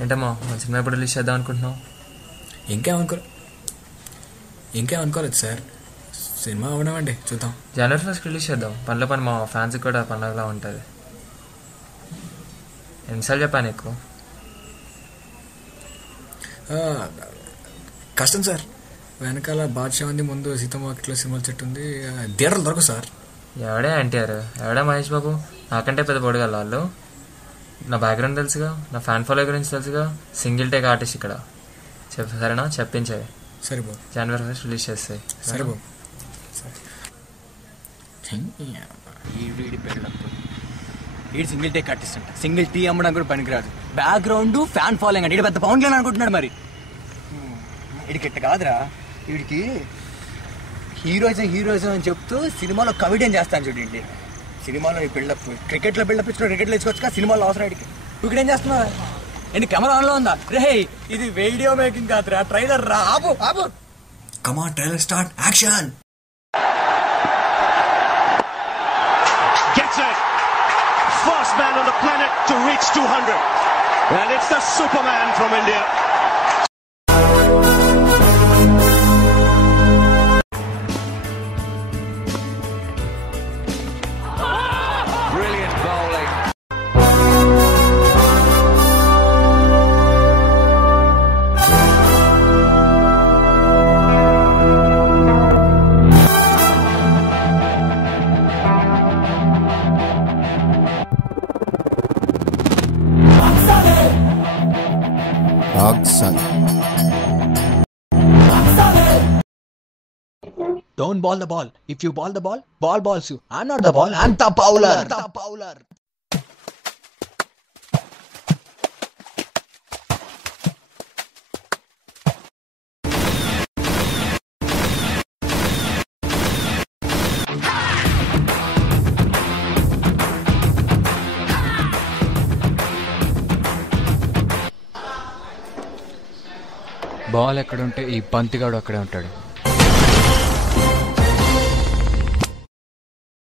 ఏంటమ్మా మన సినిమా ఎప్పుడు రిలీజ్ చేద్దాం అనుకుంటున్నావు? ఇంకేమనుకోలేదు సార్. సినిమా అవడమండి, చూద్దాం. జనవరి 1st రిలీజ్ చేద్దాం. పనిలో పని మా ఫ్యాన్స్కి కూడా పండగలా ఉంటుంది. ఎన్నిసార్లు చెప్పాను నీకు? కష్టం సార్. వెనకాల బాద్షా ఉంది, ముందు సీతమ్మ వాకిట్లో సినిమాల చెట్టు ఉంది. థియేటర్లు దొరకవు సార్. ఎవడే ఎన్టీఆర్, ఎవడే మహేష్ బాబు, నాకంటే పెద్ద పొడగల వాళ్ళు. నా బ్యాక్గ్రౌండ్ తెలుసుగా, నా ఫ్యాన్ ఫాలో గురించి తెలుసుగా. సింగిల్ టేక్ ఆర్టిస్ట్ ఇక్కడ. సరేనా? చెప్పించే. సరే బాబు, జనవరి 1st రిలీజ్ చేస్తాయి. సరే బాబు. వీడు సింగిల్ టేక్ ఆర్టిస్ట్ అంట. సింగిల్ టీ అమ్మడం కూడా పనికిరాదు. బ్యాక్గ్రౌండ్ ఫ్యాన్ ఫాలోయింగ్ అంటే పెద్ద పవన్ కళ్యాణ్ అనుకుంటున్నాడు. మరి వీడికి ఇట్ట కాదురా, వీడికి హీరోయిజం అని చెప్తూ సినిమాలో కవిడియన్ చేస్తాను చూడండి. సినిమాలో ఈ బిల్డప్, క్రికెట్లో బిల్డప్ ఇచ్చుకో, క్రికెట్లో ఇచ్చుకోవచ్చు కదా, సినిమాలో అవసరం వీడికి. ఇప్పుడు ఏం చేస్తున్నావు? ఏంటి కెమెరా ఆన్లో ఉందా? రే ఇది వీడియో మేకింగ్ కాదురా, ట్రైలర్ రా. ఆపు ఆపు. Come on, trailer start, action. Gets it. First man on the planet to reach 200. And it's the Superman from India. Brilliant bowling. Don't ball the ball. If you ball the ball, ball balls you. I'm not the ball, I'm the bowler. Ball ఎక్కడుంటే ఈ బంతిగాడు అక్కడే ఉంటాడు.